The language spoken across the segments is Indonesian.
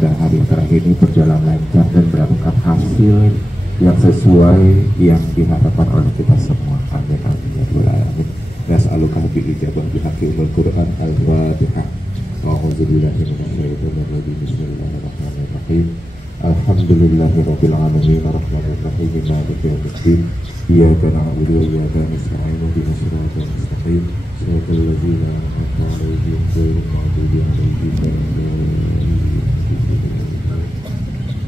pada hari terakhir ini berjalan lancar dan mendapatkan hasil yang sesuai yang diharapkan oleh kita semua. Amin amin ya rabbal alamin. Nas'aluka bi'ijabah bihaqi Al-Quran Al-Fatihah. A'udzu billahi minasyaitonir rajim. Bismillahirrahmanirrahim. Alhamdulillahirabbil alamin arrahmanir rahim maliki yaumiddin. Iyyaka na'budu wa iyyaka nasta'in ihdinas siratal mustaqim siratal ladzina an'amta 'alaihim ghairil maghdubi 'alaihim waladdallin.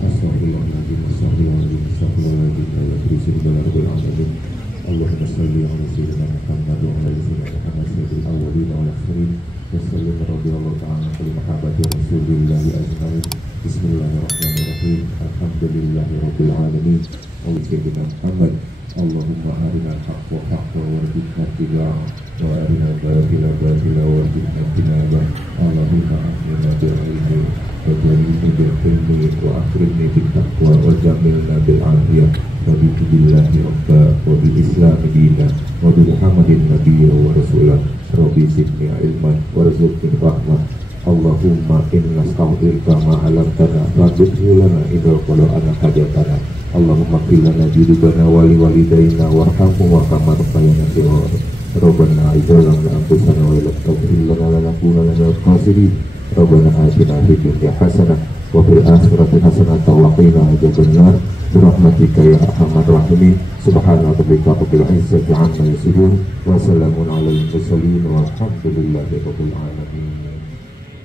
Astaghfirullahaladzim, astaghfirullahaladzim, astaghfirullahaladzim, la ilaha illallah. Allahumma salli ala sayyidina Muhammad wa ala sayyidina Muhammad sayyidil awwalin wal akhirin. Wa sallim radhiyallahu ta'ala an mahabbati Rasulillahi ajmain. Bismillahirrahmanirrahim. Alhamdulillahi rabbil alamin. Wa sayyidina Muhammad. Allahumma arinal haqqa haqqan warzuqna ittiba'ah wa arinal batila batila warzuqna ijtinabah. Allahumma ahnina bil ilmi wa jamilna bil hilmi wa akrimni bit taqwa wa jamilna bil afiyah wa bi billahi rabba wa bil islam dina wa bi muhammadin nabiyya wa rasulah. Rabbi zidni ilman warzuqni rahmah. Allahumma inna nasta'udzuka ma 'allamtana fa'dhhu lana idza qala'ana hajatana. Allahumma qil lana judubana wa li walidayna warhamhum wa kama rabbayana shighara. Rabbana a'idna anfusana wa la taghfir lana lanakunanna minal khasirin. Rabbana atina fid dunya hasanah wa fil akhirati hasanah wa qina adzabannar. Birahmatika ya arhamar rahimin. Subhana rabbika rabbil izzati 'amma yasifun wa salamun 'alal mursalin walhamdulillahi rabbil alamin.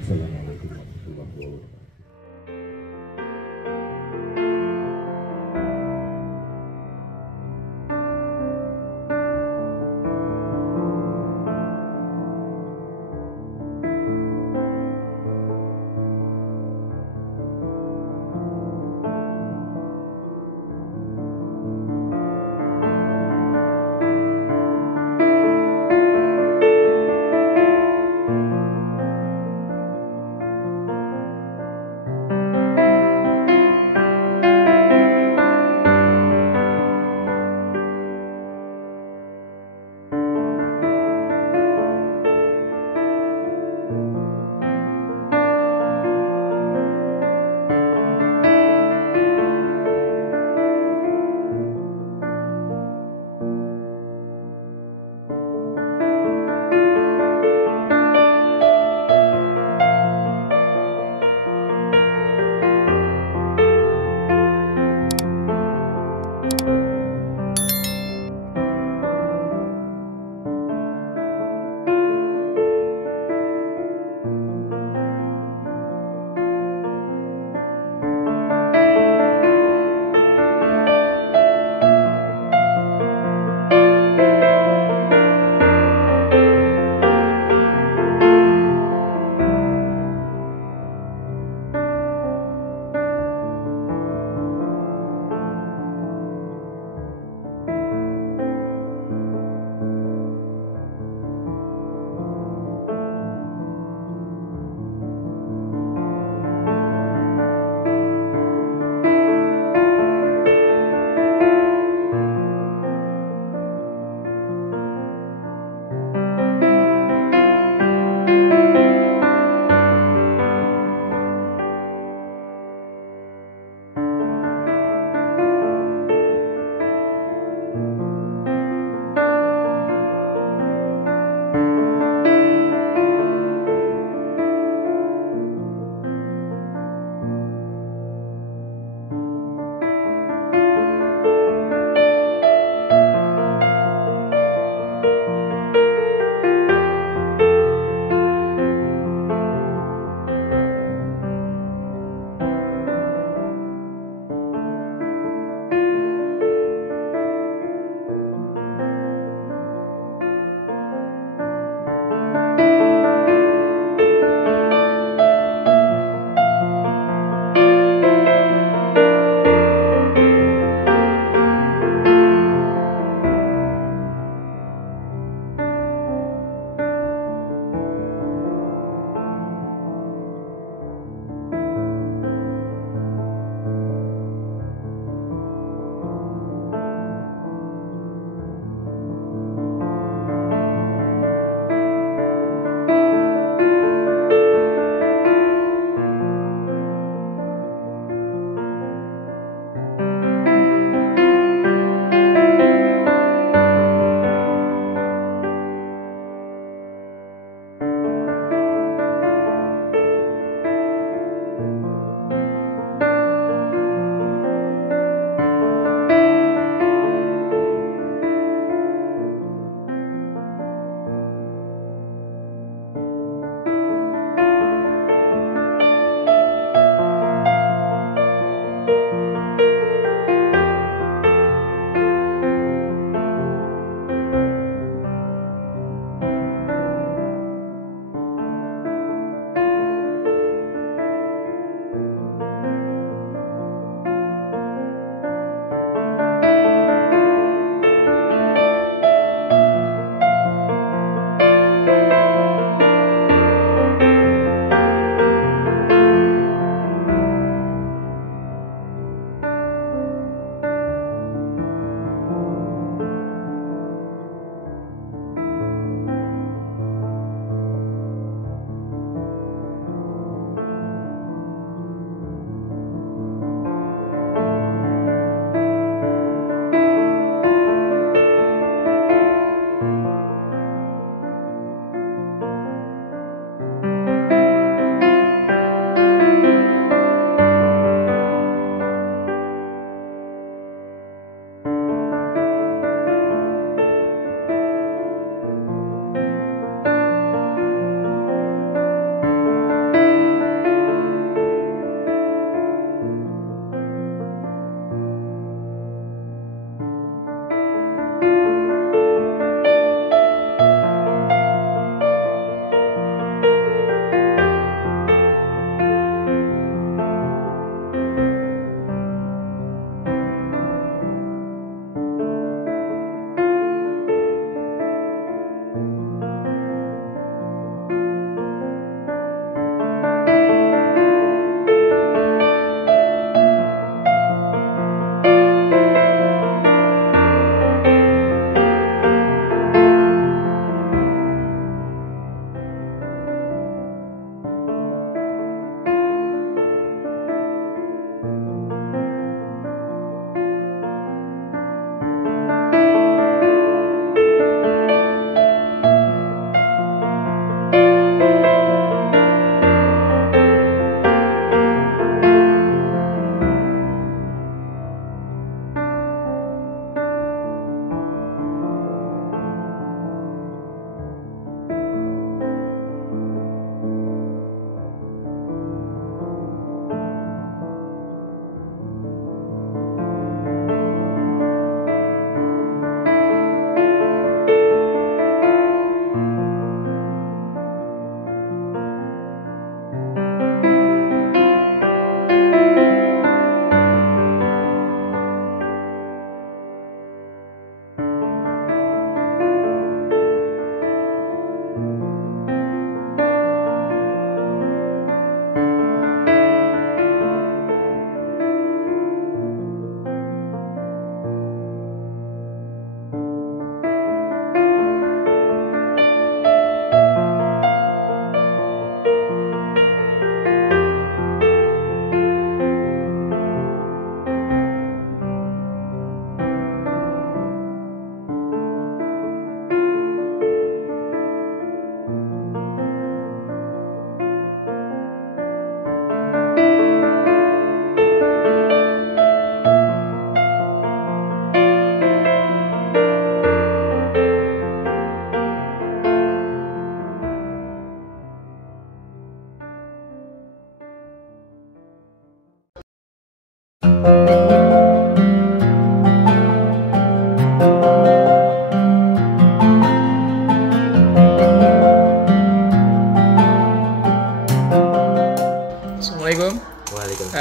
Assalamualaikum warahmatullahi wabarakatuh.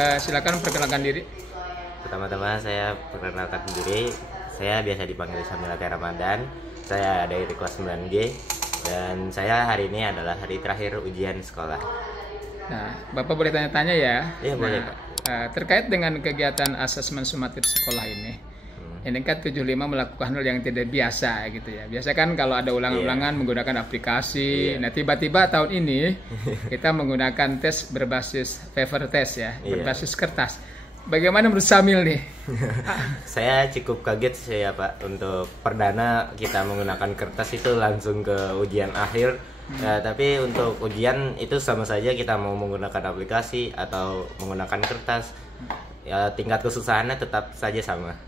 Silakan perkenalkan diri. Pertama-tama saya perkenalkan diri. Saya biasa dipanggil Samila Ramadan. Saya dari kelas 9G dan saya hari ini adalah hari terakhir ujian sekolah. Nah, Bapak boleh tanya-tanya ya? Iya, boleh, Pak. Terkait dengan kegiatan asesmen sumatif sekolah ini kan 75 melakukan hal yang tidak biasa gitu ya. Biasa kan kalau ada ulangan-ulangan menggunakan aplikasi. Nah, tiba-tiba tahun ini kita menggunakan tes berbasis paper test ya, berbasis kertas. Bagaimana menurut Samil nih? Saya cukup kaget sih ya Pak, untuk perdana kita menggunakan kertas itu langsung ke ujian akhir. Tapi untuk ujian itu sama saja kita mau menggunakan aplikasi atau menggunakan kertas, ya tingkat kesusahannya tetap saja sama.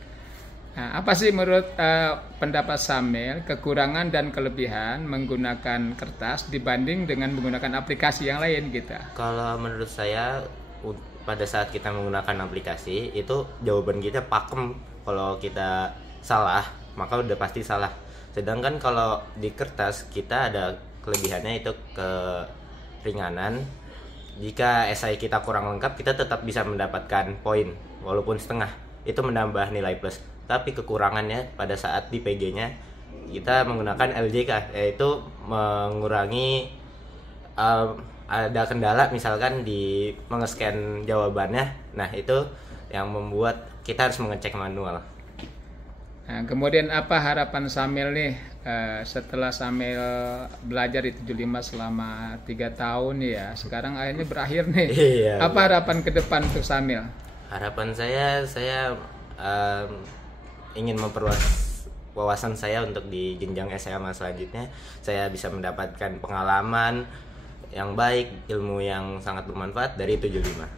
Nah, apa sih menurut pendapat Samil kekurangan dan kelebihan menggunakan kertas dibanding dengan menggunakan aplikasi yang lain gitu? Kalau menurut saya pada saat kita menggunakan aplikasi itu jawaban kita pakem. Kalau kita salah maka udah pasti salah. Sedangkan kalau di kertas kita ada kelebihannya itu keringanan. Jika esai kita kurang lengkap kita tetap bisa mendapatkan poin walaupun setengah. Itu menambah nilai plus. Tapi kekurangannya pada saat di PG-nya kita menggunakan LJK, yaitu mengurangi ada kendala misalkan di mengescan jawabannya. Nah, itu yang membuat kita harus mengecek manual. Nah, kemudian apa harapan Samil nih setelah Samil belajar di 75 selama 3 tahun ya, sekarang akhirnya berakhir nih. Apa harapan ke depan untuk Samil? Harapan saya ingin memperluas wawasan saya untuk di jenjang SMA selanjutnya. Saya bisa mendapatkan pengalaman yang baik, ilmu yang sangat bermanfaat dari 75.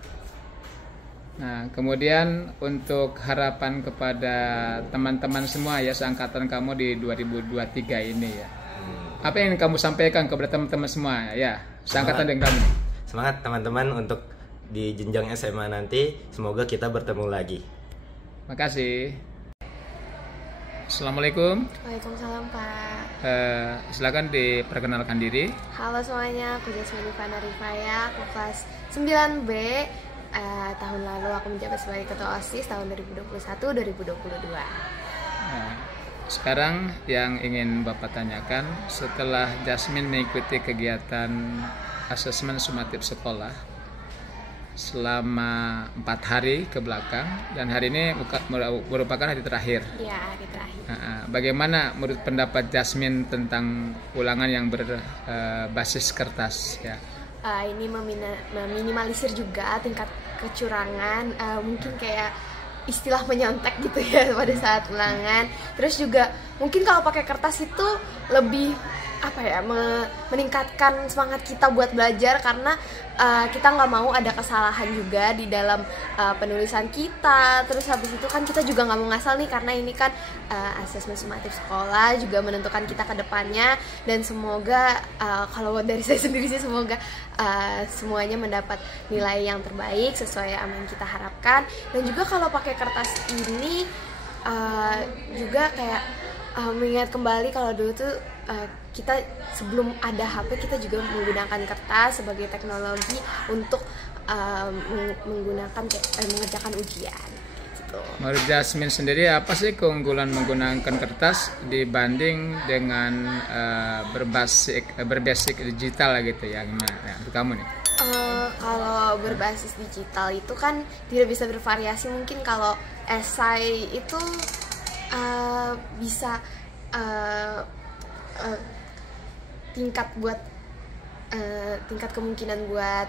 Nah, kemudian untuk harapan kepada teman-teman semua ya seangkatan kamu di 2023 ini ya. Apa yang kamu sampaikan kepada teman-teman semua ya, seangkatan dengan kamu? Semangat teman-teman untuk di jenjang SMA nanti, semoga kita bertemu lagi. Makasih. Assalamualaikum. Waalaikumsalam Pak. Silakan diperkenalkan diri. Halo semuanya, aku Jasmine Ivana Rifaya, aku kelas 9B. Tahun lalu aku menjabat sebagai ketua OSIS tahun 2021-2022. Nah, sekarang yang ingin Bapak tanyakan, setelah Jasmine mengikuti kegiatan asesmen sumatif sekolah selama 4 hari ke belakang dan hari ini merupakan hari terakhir. Iya, hari terakhir. Bagaimana menurut pendapat Jasmine tentang ulangan yang berbasis kertas ya? Ini meminimalisir juga tingkat kecurangan, mungkin kayak istilah menyontek gitu ya pada saat ulangan. Terus juga mungkin kalau pakai kertas itu lebih meningkatkan semangat kita buat belajar karena kita nggak mau ada kesalahan juga di dalam penulisan kita. Terus habis itu kan kita juga nggak mau ngasal nih karena ini kan asesmen sumatif sekolah juga menentukan kita ke depannya. Dan semoga kalau dari saya sendiri sih semoga semuanya mendapat nilai yang terbaik sesuai apa yang kita harapkan. Dan juga kalau pakai kertas ini juga kayak mengingat kembali kalau dulu tuh kita sebelum ada HP kita juga menggunakan kertas sebagai teknologi untuk mengerjakan ujian gitu. Menurut Jasmine sendiri apa sih keunggulan menggunakan kertas dibanding dengan berbasis digital gitu ya? Gimana untuk kamu nih? Kalau berbasis digital itu kan tidak bisa bervariasi. Mungkin kalau esai itu bisa tingkat kemungkinan buat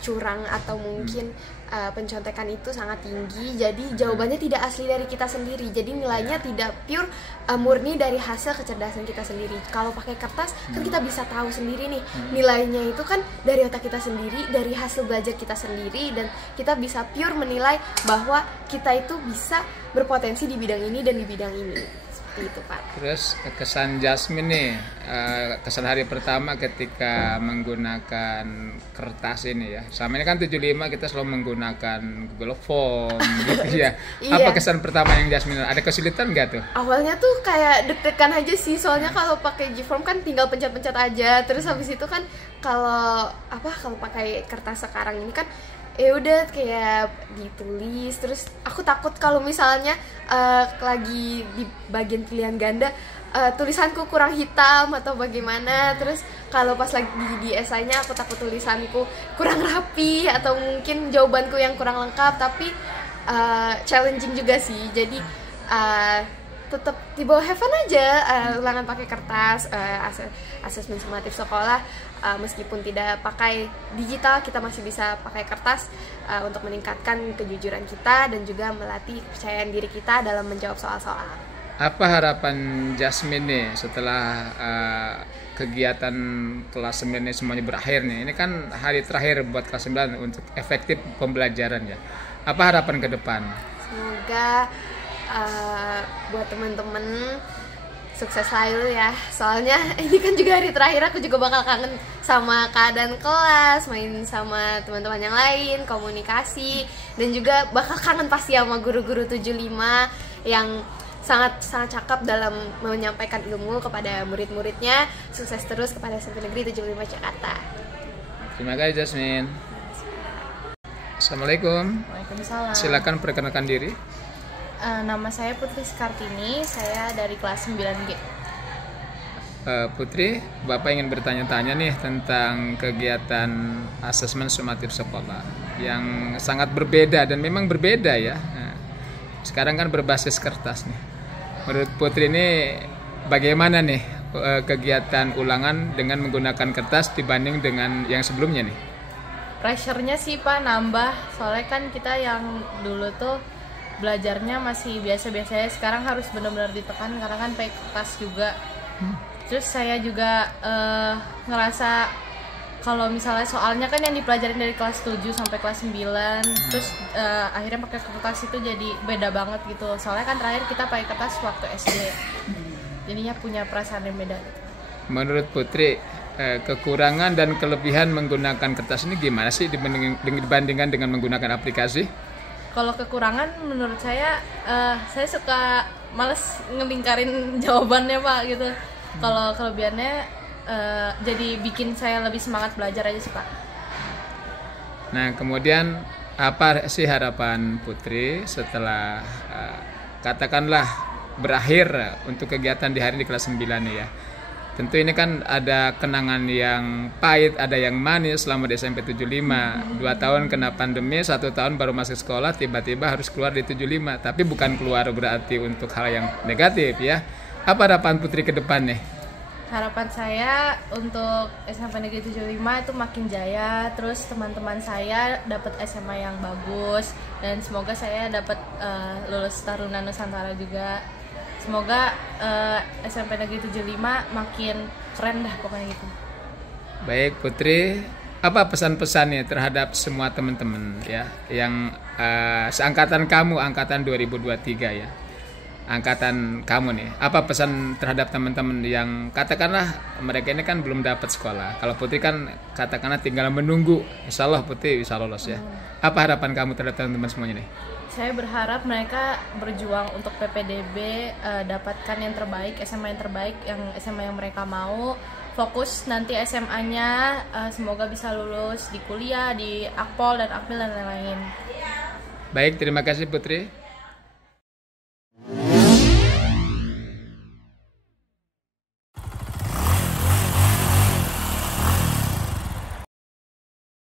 curang atau mungkin pencontekan itu sangat tinggi. Jadi jawabannya tidak asli dari kita sendiri. Jadi nilainya tidak pure murni dari hasil kecerdasan kita sendiri. Kalau pakai kertas kan kita bisa tahu sendiri nih nilainya itu kan dari otak kita sendiri, dari hasil belajar kita sendiri, dan kita bisa pure menilai bahwa kita itu bisa berpotensi di bidang ini dan di bidang ini. Itu Pak. Terus kesan Jasmine nih, kesan hari pertama ketika menggunakan kertas ini ya. Sama ini kan 75 kita selalu menggunakan Google Form gitu ya. Apa kesan pertama yang Jasmine? Ada kesulitan nggak tuh? Awalnya tuh kayak deg-degan aja sih, soalnya kalau pakai G-Form kan tinggal pencet-pencet aja. Terus habis itu kan kalau pakai kertas sekarang ini kan ya udah kayak ditulis. Terus aku takut kalau misalnya lagi di bagian pilihan ganda tulisanku kurang hitam atau bagaimana. Terus kalau pas lagi di esainya aku takut tulisanku kurang rapi atau mungkin jawabanku yang kurang lengkap. Tapi challenging juga sih. Jadi tetap di bawah have fun aja, ulangan pakai kertas, asesmen sumatif sekolah, meskipun tidak pakai digital kita masih bisa pakai kertas untuk meningkatkan kejujuran kita dan juga melatih kepercayaan diri kita dalam menjawab soal-soal. Apa harapan Jasmine nih setelah kegiatan kelas 9 ini semuanya berakhir nih? Ini kan hari terakhir buat kelas 9 untuk efektif pembelajaran ya. Apa harapan ke depan? Semoga buat teman-teman sukses selalu ya. Soalnya ini kan juga hari terakhir, aku juga bakal kangen sama keadaan kelas, main sama teman-teman yang lain, komunikasi, dan juga bakal kangen pasti sama guru-guru 75 yang sangat cakap dalam menyampaikan ilmu kepada murid-muridnya. Sukses terus kepada SMP Negeri 75 Jakarta. Terima kasih Jasmine. Assalamualaikum. Waalaikumsalam. Silakan perkenalkan diri. Nama saya Putri Skartini, saya dari kelas 9G. Putri, Bapak ingin bertanya-tanya nih tentang kegiatan asesmen sumatif sekolah yang sangat berbeda dan memang berbeda ya. Nah, sekarang kan berbasis kertas nih. Menurut Putri ini bagaimana nih kegiatan ulangan dengan menggunakan kertas dibanding dengan yang sebelumnya nih? Pressure-nya sih Pak nambah, soalnya kan kita yang dulu tuh belajarnya masih biasa-biasa, sekarang harus benar-benar ditekan karena kan pakai kertas juga. Terus saya juga ngerasa kalau misalnya soalnya kan yang dipelajarin dari kelas 7 sampai kelas 9, terus akhirnya pakai kertas itu jadi beda banget gitu. Soalnya kan terakhir kita pakai kertas waktu SD, jadinya punya perasaan yang beda. Menurut Putri, kekurangan dan kelebihan menggunakan kertas ini gimana sih dibandingkan dengan menggunakan aplikasi? Kalau kekurangan menurut saya suka males ngelingkarin jawabannya Pak gitu. Kalau kelebihannya jadi bikin saya lebih semangat belajar aja sih Pak. Nah kemudian apa sih harapan Putri setelah katakanlah berakhir untuk kegiatan di hari di kelas 9 nih ya? Tentu ini kan ada kenangan yang pahit, ada yang manis selama di SMP 75. 2 tahun kena pandemi, 1 tahun baru masuk sekolah, tiba-tiba harus keluar di 75. Tapi bukan keluar berarti untuk hal yang negatif ya. Apa harapan Putri ke depan nih? Harapan saya untuk SMP Negeri 75 itu makin jaya, terus teman-teman saya dapat SMA yang bagus, dan semoga saya dapat lulus Taruna Nusantara juga. Semoga SMP Negeri 75 makin keren dah pokoknya gitu. Baik Putri, apa pesan-pesannya terhadap semua teman-teman ya yang seangkatan kamu, angkatan 2023 ya, angkatan kamu nih, apa pesan terhadap teman-teman yang katakanlah mereka ini kan belum dapat sekolah. Kalau Putri kan katakanlah tinggal menunggu, insya Allah Putri bisa lolos ya. Apa harapan kamu terhadap teman-teman semuanya nih? Saya berharap mereka berjuang untuk PPDB, dapatkan yang terbaik, SMA yang terbaik, yang SMA yang mereka mau. Fokus nanti SMA-nya, semoga bisa lulus di kuliah, di Akpol dan Akmil dan lain-lain. Baik, terima kasih Putri.